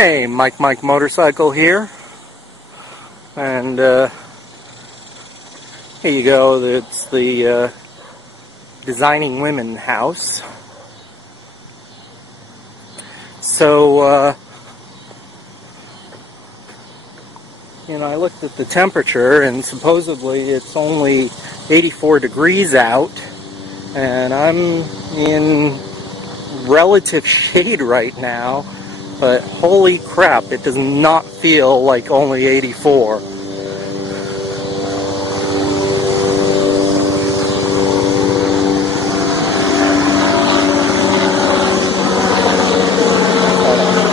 Hey, Mike Motorcycle here, and here you go. It's the Designing Women house. So, I looked at the temperature, and supposedly it's only 84 degrees out, and I'm in relative shade right now. But holy crap, it does not feel like only 84.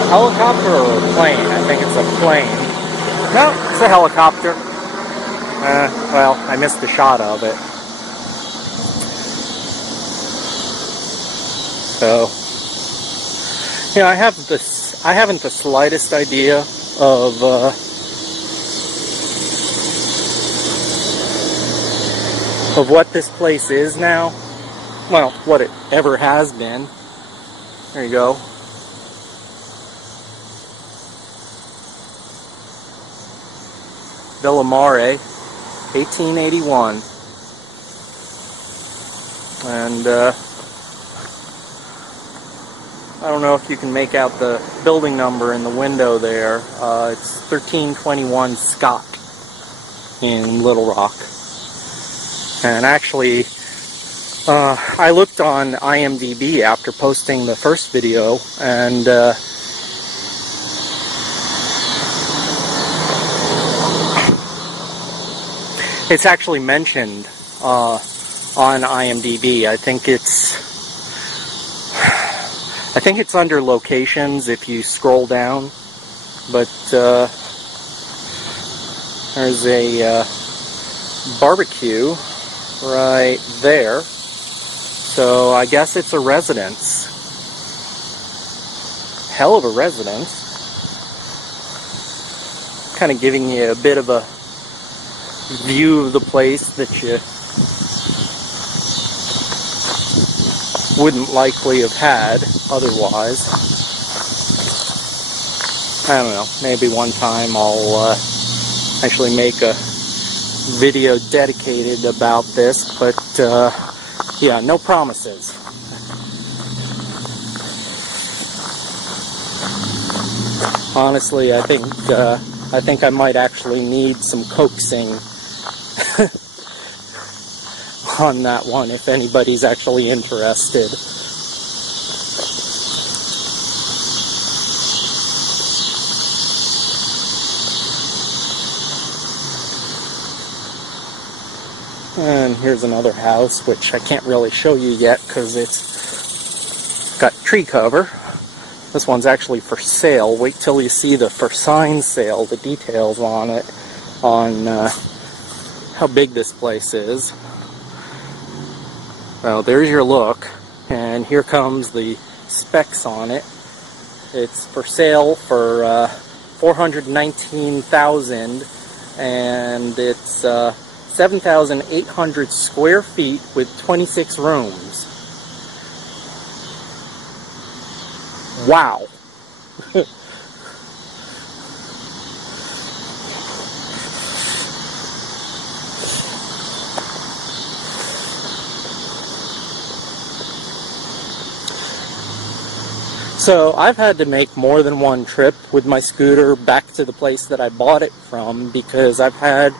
Helicopter or a plane? I think it's a plane. No, it's a helicopter. Well, I missed the shot of it. So, I haven't the slightest idea of what this place is now. Well, what it ever has been. There you go. Villa Mare, 1881. And I don't know if you can make out the building number in the window there. It's 1321 Scott in Little Rock. And actually, I looked on IMDb after posting the first video, and it's actually mentioned on IMDb. I think it's under locations if you scroll down, but there's a barbecue right there, so I guess it's a residence. Hell of a residence. Kind of giving you a bit of a view of the place that you wouldn't likely have had otherwise. I don't know, maybe one time I'll actually make a video dedicated about this, but yeah, no promises. Honestly, I think I might actually need some coaxing on that one if anybody's actually interested. And here's another house, which I can't really show you yet because it's got tree cover. This one's actually for sale. Wait till you see the for sign sale, the details on it, on how big this place is. Well, there's your look, and here comes the specs on it. It's for sale for $419,000, and it's 7,800 square feet with 26 rooms. Wow. So I've had to make more than one trip with my scooter back to the place that I bought it from because I've had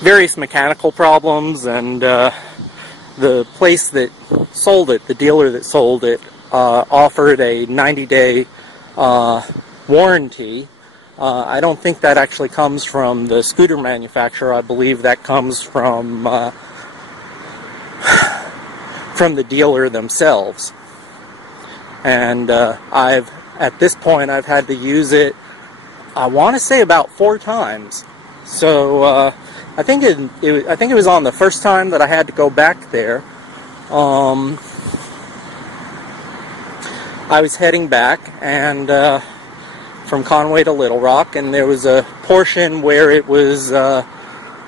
various mechanical problems, and the place that sold it, the dealer that sold it, offered a 90-day warranty. I don't think that actually comes from the scooter manufacturer. I believe that comes from the dealer themselves. And at this point, I've had to use it, I want to say about 4 times. So I think it was on the first time that I had to go back there. I was heading back and from Conway to Little Rock, and there was a portion where it was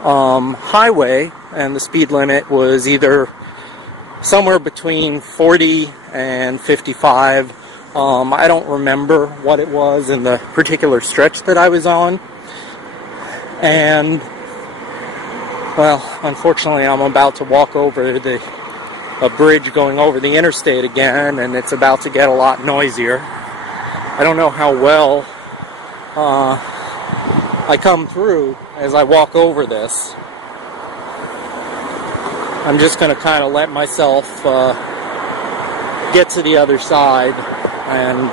highway, and the speed limit was either somewhere between 40 and 55 I don't remember what it was in the particular stretch that I was on. And, well, unfortunately, I'm about to walk over a bridge going over the interstate again, and it's about to get a lot noisier. I don't know how well I come through as I walk over this. I'm just going to kind of let myself get to the other side and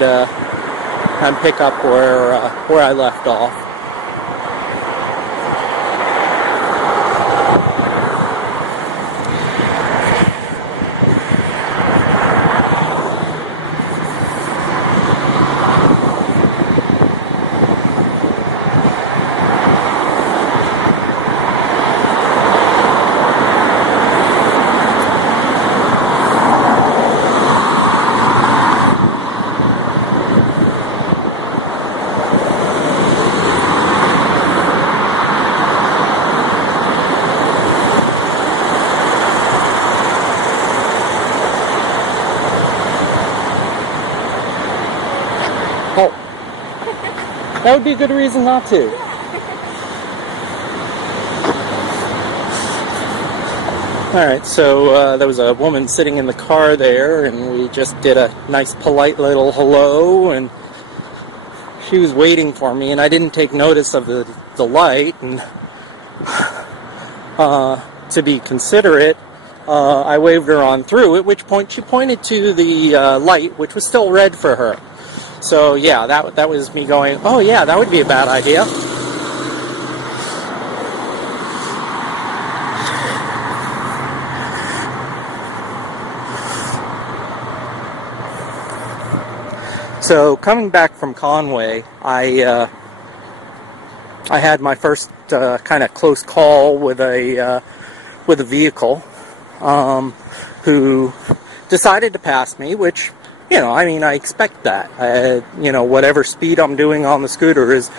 pick up where I left off. Oh, that would be a good reason not to. Alright, so there was a woman sitting in the car there, and we just did a nice polite little hello, and she was waiting for me, and I didn't take notice of the light, and to be considerate, I waved her on through, at which point she pointed to the light, which was still red for her. So yeah, that was me going, oh yeah, that would be a bad idea. So coming back from Conway, I had my first kind of close call with a vehicle who decided to pass me, which, you know, I mean, I expect that. You know, whatever speed I'm doing on the scooter is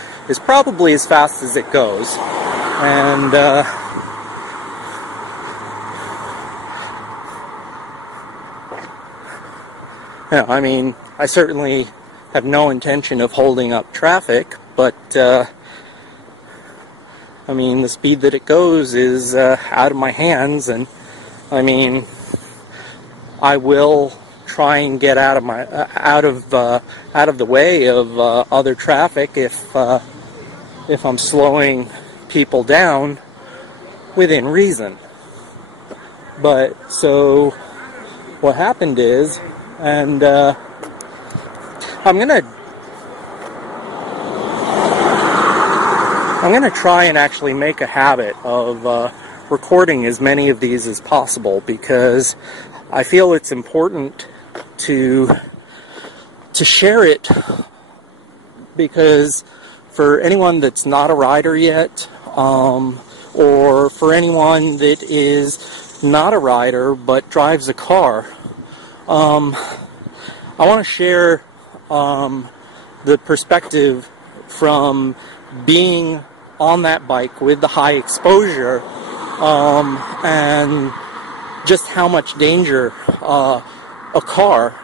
probably as fast as it goes. And, you know, I mean, I certainly have no intention of holding up traffic, but, I mean, the speed that it goes is out of my hands, and, I mean, I will try and get out of the way of other traffic if I'm slowing people down within reason. But so what happened is, and I'm gonna try and actually make a habit of recording as many of these as possible, because I feel it's important to share it, because for anyone that's not a rider yet, or for anyone that is not a rider but drives a car, I want to share the perspective from being on that bike with the high exposure, and just how much danger a car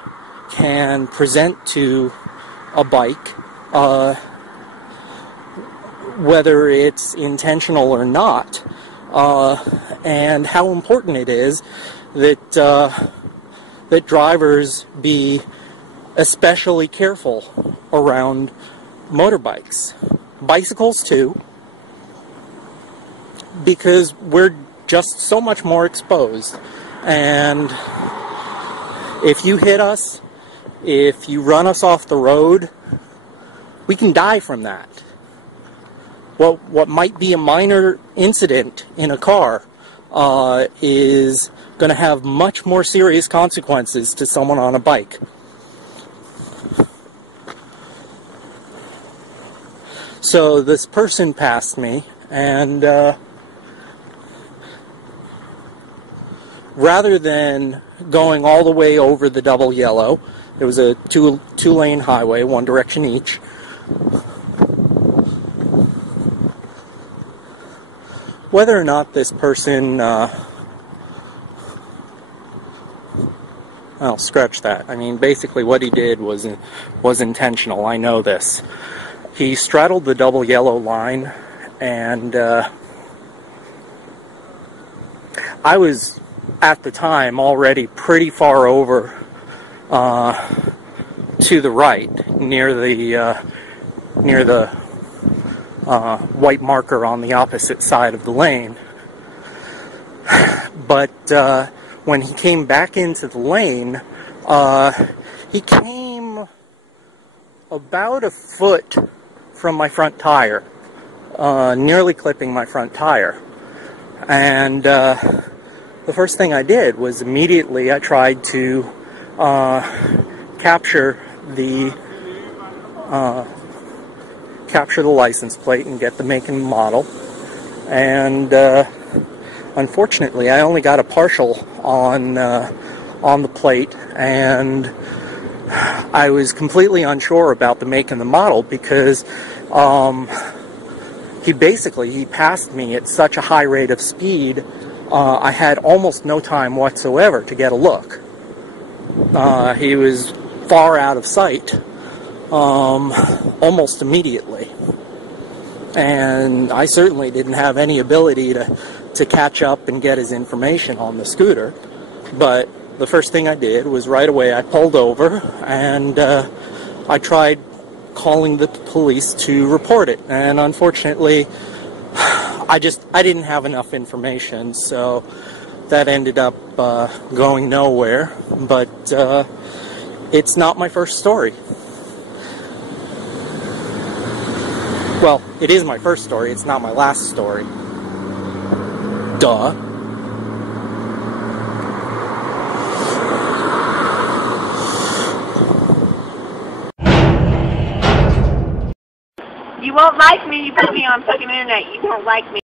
can present to a bike, whether it's intentional or not, and how important it is that that drivers be especially careful around motorbikes, bicycles too, because we're just so much more exposed. And if you hit us, if you run us off the road, we can die from that. What might be a minor incident in a car is going to have much more serious consequences to someone on a bike. So this person passed me, and rather than going all the way over the double yellow, it was a two-lane highway, one direction each, whether or not this person Well, scratch that. I mean, basically what he did was intentional. I know this. He straddled the double yellow line, and I was, at the time, already pretty far over to the right, near the white marker on the opposite side of the lane. But when he came back into the lane, he came about a foot from my front tire, nearly clipping my front tire. And the first thing I did was immediately I tried to capture the license plate and get the make and model. And unfortunately, I only got a partial on the plate, and I was completely unsure about the make and the model because he passed me at such a high rate of speed. I had almost no time whatsoever to get a look. He was far out of sight almost immediately, and I certainly didn't have any ability to catch up and get his information on the scooter. But the first thing I did was right away I pulled over and I tried calling the police to report it, and unfortunately I didn't have enough information, so that ended up going nowhere. But it's not my first story. Well, it is my first story, it's not my last story. Duh. You won't like me, you put me on fucking internet, you won't like me.